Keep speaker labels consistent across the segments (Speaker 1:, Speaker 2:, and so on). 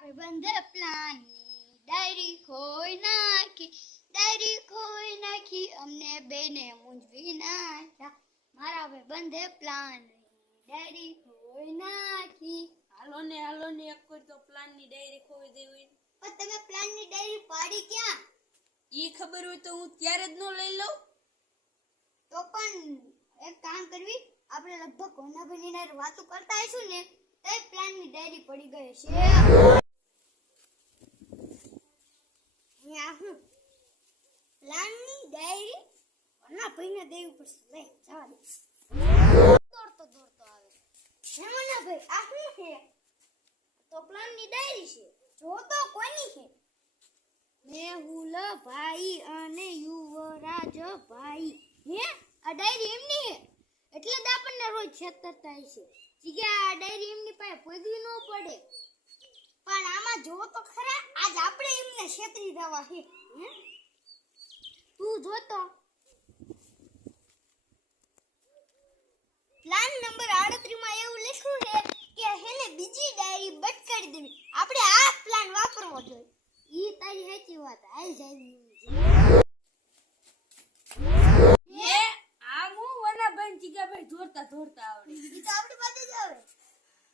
Speaker 1: ભાઈબંધે પ્લાનની ડાયરી ખોઈ નાખી ડાયરી ખોઈ નાખી અમને બેને મૂંઝવી નાખ્યા. મારા ભાઈબંધે પ્લાનની ડાયરી ખોઈ નાખી.
Speaker 2: હાલો ને હાલો ને એક કોઈ તો પ્લાનની ડાયરી ખોઈ દેવી.
Speaker 1: પણ તમે પ્લાનની ડાયરી પાડી ક્યાં?
Speaker 2: ઈ ખબર હોય તો હું ત્યારે જ ન લઈ લઉં.
Speaker 1: તો પણ એક કામ કરવી આપણે લગભગ કોનાભાઈની હારે વાતો કરતા હશું ને તો પ્લાનની ડાયરી પડી ગઈ છે હું? પ્લાનની ડાયરી? કોનાભાઈને દેવી પડશે. લે જવા દે. દોડતો દોડતો આવે. હે મનાભાઈ આ શું છે? તો પ્લાનની ડાયરી છે. જો તો કોની છે? મેહુલ ભાઈ અને યુવરાજ ભાઈ હે? આ ડાયરી એમની હે એટલે જ આપણને રોજ છેતરતા હશે જીગ્યા આ ડાયરી એમની પાસે પગવી ન પડે. પણ આમાં જો તો ખરા આજ આપણે એમને છેતરી દેવા છે હે? તું જોતો પ્લાન નંબર 38 માં એવું લખ્યું છે કે હેને બીજી ડાયરી બટ કરી દેવી. આપણે આ પ્લાન વાપરવો જોઈએ. ઈ તારી સાચી વાત હાલ જાય
Speaker 2: એ આ હું વનાભાઈ જીગાભાઈ દોડતા જોરતા જોરતા
Speaker 1: ઈ તો આપણી પાસે જ આવે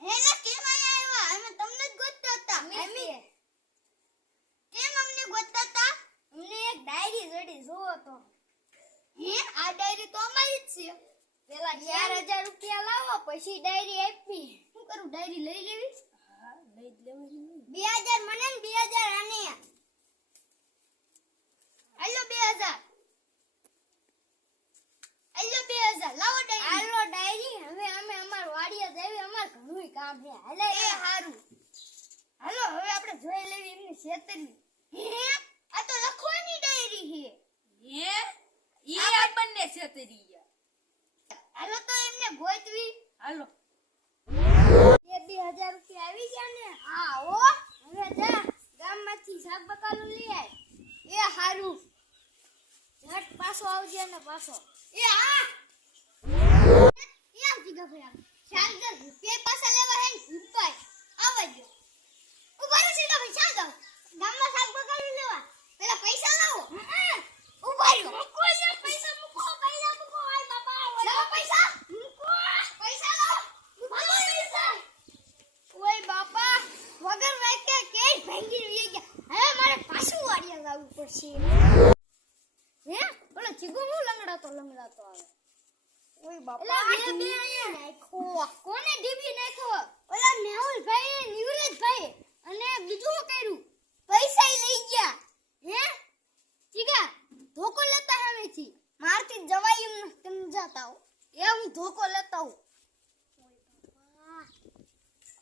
Speaker 1: હેને કેમ આયા આવ્યા અમે તમને જ ગોતતા હતા અમે કેમ અમને ગોતતા હતા અમને એક ડાયરી જડી જોવો તો હે આ ડાયરી તો અમારી જ છે. પેલા ચાર હજાર રૂપિયા લાવો પછી ડાયરી આપી. શું કરું ડાયરી લઈ લેવી?
Speaker 2: હા લઈ
Speaker 1: બે હજાર આને હાલો બે હજાર હાલો બે હજાર લાવો ડાયરી હાલો ડાયરી હવે અમે અમાર વાડીએ જઈએ અમાર ઘણું કામ છે હાલે એ હારું હાલો હવે આપણે જોઈ લેવી એમની છેતરી હે આ તો લખવાની ડાયરી છે
Speaker 2: હે ઈ ગયા
Speaker 1: હાલો તો એમને ગોતવી.
Speaker 2: હાલો.
Speaker 1: બે બે હજાર રૂપિયા આવી ગયા ને? હા ઓ હવે જા, ગામમાંથી શાક બકાલું લઈ આય. એ હારું. ઝટ પાછો આવજે ને પાછો. એ, હા. એમ જીગા ભાઈ ચાલ ચાલ રૂપિયા પાછા લેવા હે ઉપાય આવજો ઊભા રહો સીધા ભાઈ ચાલ જાઓ ગામમાં શાક બકાલું લેવા. પેલા પૈસા લાવો. ઊભા રહ્યો મૂકો પૈસા કોને ડીબી નાખો ઓલા મેહુલ ભાઈ નિવરેજ ભાઈ અને બીજું શું કર્યું પૈસા લઈ ગયા હે ચીગા ધોકો લેતા હમેથી મારથી જવાય એમ નથી સમજાતા હો એ હું ધોકો લેતા હું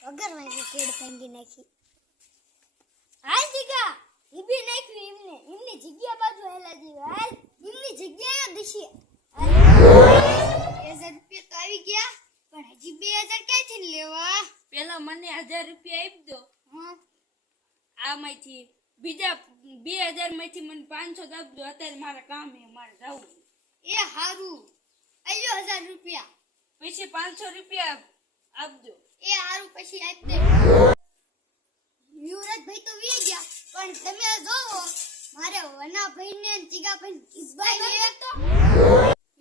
Speaker 1: વગર વાંચી કેડ ફેંગી નાખી. હાલ જીગા ઈબી નાખ્યું એમને. એમની જગ્યા બાજુ હેલા જીવ હાલ એમની જગ્યાએ દિશી હજાર રૂપિયા તો આવી ગયા પણ હજી બે હજાર ક્યાંથી લેવા?
Speaker 2: પેલા મને હજાર રૂપિયા આપી દો.
Speaker 1: હા.
Speaker 2: આમાંથી બીજા બે હજારમાંથી મને પાંચસો આપી દો. અત્યારે મારા કામ એ મારે જવું
Speaker 1: એ હારું. આલ્યો હજાર રૂપિયા.
Speaker 2: પછી પાંચસો રૂપિયા આપજો.
Speaker 1: એ હારું પછી આપી દે યુવરાજભાઈ તો વી ગયા, પણ તમે જોવો, મારે વનાભાઈ ને ચીગાભાઈ કિસભાઈ ને તો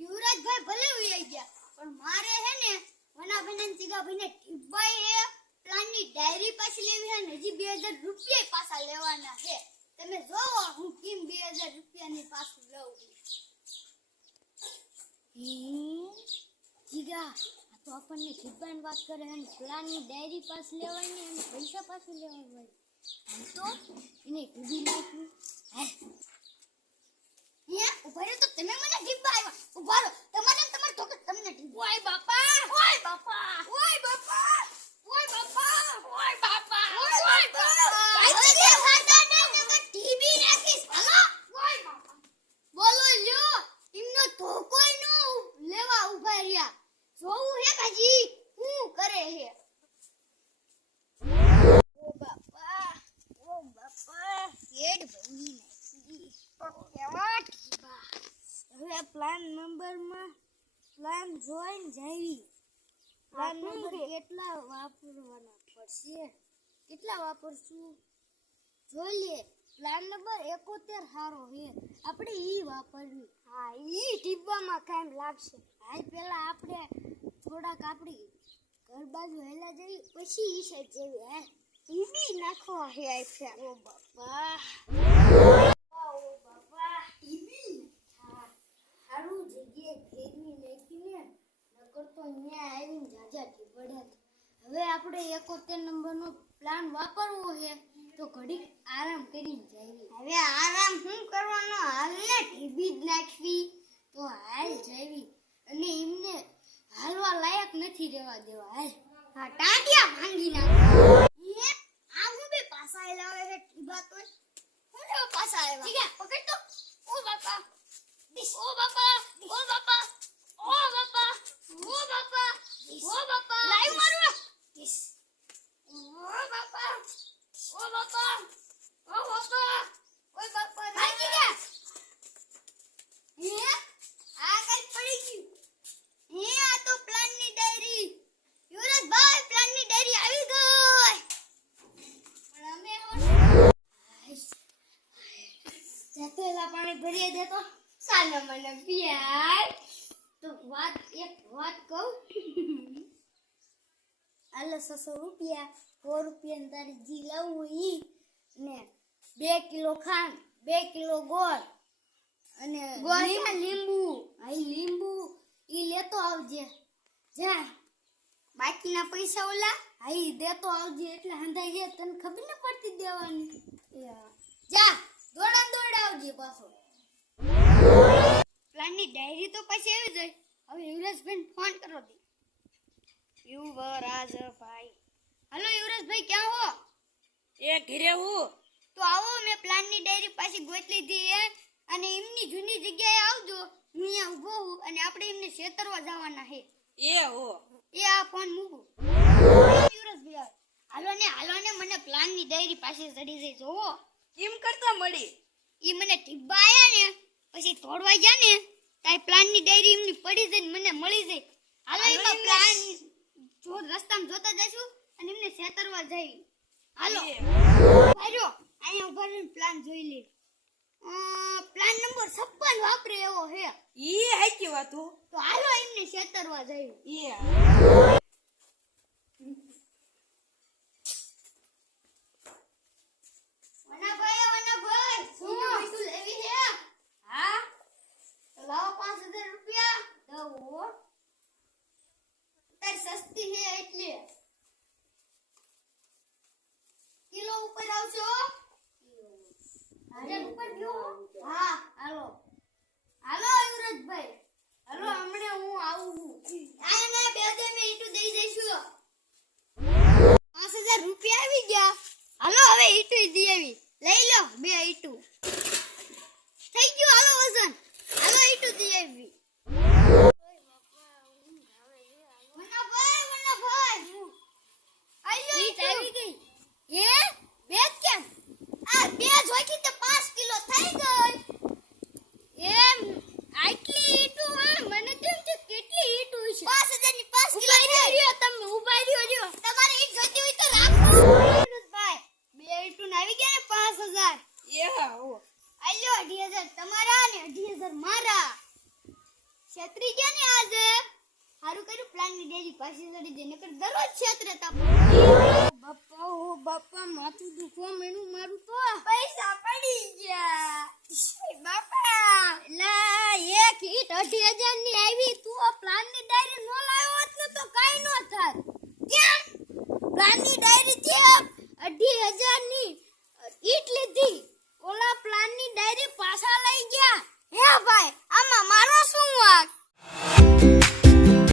Speaker 1: યુવરાજભાઈ ભલે વી ગયા, પણ મારે હે ને વનાભાઈ ને ચીગાભાઈ ને ટીભાઈ એ પ્લાનની ડાયરી પાછી લેવી હે ને હજી બે હજાર રૂપિયા પાછા લેવાના છે. તમે જોવો, હું કેમ બે હજાર રૂપિયા ની પાછું લઉં જીગા તો આપણને જીબાન વાત કરે એમ પ્લાનની ડાયરી પાસ લેવાની અને પૈસા પાછું લેવાનું હોય આમ તો એને કીધી નાખ્યું હે. ઊભા રહ્યો તો તમે મને ઢીબા આવ્યા. ઊભા રહો. તમારે તમારે તમને ઢીબો આવ્યા, બાપા ઓય બાપા ઓય બાપા ઓય બાપા ઓય બાપા ઓય બાપા ભાઈ તે ખાતા ને નકર ટીવી નાખીશ હાલો ઓય બાપા બોલો લ્યો એમનો ધોકોય નો લેવા ઊભા રહ્યા જોવું હે કાજી હું કરે હે ઓ બાપા ઓ બાપા કેડ ભંગી નાખી કેવા ટીબા હવે પ્લાન નંબરમાં પ્લાન જાવી નંબર કેટલા વાપરશું? જોઈ લે પ્લાન નંબર એકોતેર સારો હે આપણે ઈ વાપરવી. હા, ઈ ટીપવામાં કામ લાગશે. હાલ પેલા આપણે થોડાક આપણી ઘર બાજુ હેલા જઈ પછી ઈ સાઈડ જઈએ, હે. ઈ બી નાખવા હે આ બાપા ઓ બાપા ઈ બી હા હારું જગ્યાએ ફેરવી નાખીને નકર તો અહીંયા આવીને જાજા પડે હવે આપણે એકોતેર નંબરનો પ્લાન વાપરવો છે તો ઘડીક આરામ કરીને જઈએ. હવે આરામ શું કરવાનો? હાલને ટીવી જ નાખવી. તો હાલ જવી અને એમને હાલવા લાયક નથી રહેવા દેવા. હાલ. હા, ટાંટિયા ભાંગી નાખ આવું બે પાસા લાવે છે ટીબા તો. હું, પાસા આવ્યા પકડ તો ઓ બાપા ઓ બાપા ઓ બાપા ઓ બાપા ઓ બાપા ઓ બાપા લાઈવ મારવા ઓ બાપા ઓ બાપા ઓ બાપા ઓય બાપા ભાગી ગયા હે આ કઈ પડી ગયું હે આ તો પ્લાનની ડાયરી યુવરાજભાઈ પ્લાનની ડાયરી આવી ગઈ પણ અમે હોશ જતેલા પાણી ભરી દેતો ચાલો મને પિયાર તો વાત એક વાત કહું આલે રૂપિયા સો રૂપિયા તારી જી લાવવું ઈ ને બે કિલો ખાંડ બે કિલો ગોળ અને લીંબુ- લીંબુ? લીંબુ ઈ લેતો આવજે. જા. બાકીના પૈસા ઓલા? હા ઈ દેતો આવજે એટલે હંધાઈ ગયા તને ખબર ન પડતી દેવાની? જા દોડા દોડા આવજે પાછો. પ્લાનની ડાયરી તો પછી આવી જાય. હવે યુવરાજભાઈ ફોન કરો. દે યુવરાજભાઈ હલો યુવરાજભાઈ ક્યાં હો?
Speaker 2: એ ઘરે હું.
Speaker 1: તો આવો મેં પ્લાનની ડાયરી પાછી ગોત લીધી હે અને એમની જૂની જગ્યાએ આવજો. હું અહીંયા ઊભો હું અને આપણે એમને છેતરવા જવાના હે
Speaker 2: એ હો.
Speaker 1: એ આ ફોન મૂકું. યુવરાજભાઈ હાલો ને હાલો ને મને પ્લાનની ડાયરી પાછી ચડી જઈ જોવો.
Speaker 2: કેમ કરતા મળી?
Speaker 1: ઈ મને ટીબ્બા આયા ને પછી તોડવા ગયા ને તારી પ્લાનની ડાયરી એમની પડી જઈને મને મળી જાય હાલો
Speaker 2: હાલો
Speaker 1: એમાં પ્લાન જો રસ્તામાં જોતા જઈશું અને એમને છેતરવા જઈ. હાલો. આજો અહીંયા ઊભા રહીને પ્લાન જોઈ લે પ્લાન નંબર 56 વાપરે એવો હે
Speaker 2: ઈ હાચી વાત
Speaker 1: તો હાલો એમને છેતરવા જઈ.
Speaker 2: એ
Speaker 1: વનાભાઈ વનાભાઈ શું વસ્તુ લેવી છે
Speaker 2: હા
Speaker 1: તો લાવો 5000 રૂપિયા દવો સસ્તી છે એટલે. કિલો ઉપર આવશો? હજાર ઉપર ગયો હા? હાલો. હાલો યુવરાજભાઈ હાલો, હમણાં હું આવું છું. આયા ના બે હજાર મેં ઈટું દઈ દઈશું. પાંચ હજાર રૂપિયા આવી ગયા. હાલો, હવે ઈટું દઈ આવી. હજાર તમારા અને અઢી હજાર મારા. છત્રી ગયા ને આજે? સારું કર્યું પ્લાનની ડેરી પાસે ચડી જઈને નકર દરરોજ છત્રે તાપો. બાપા, ઓ બાપા, માથું દુખવા મેનું મારું તો. પૈસા પડી ગયા. બાપા. લા, એક ઈટ અઢી હજારની આવી, તું પ્લાનની ડાયરી નો લાવ્યો હોત ને તો કઈ નો થાત.
Speaker 2: કેમ? પ્લાનની ડાયરી
Speaker 1: છે અઢી હજારની ઈટ લીધી. ઓલા પ્લાનની ડાયરી પાછા લઈ ગયા. હે ભાઈ આમાં મારો શું વાંક?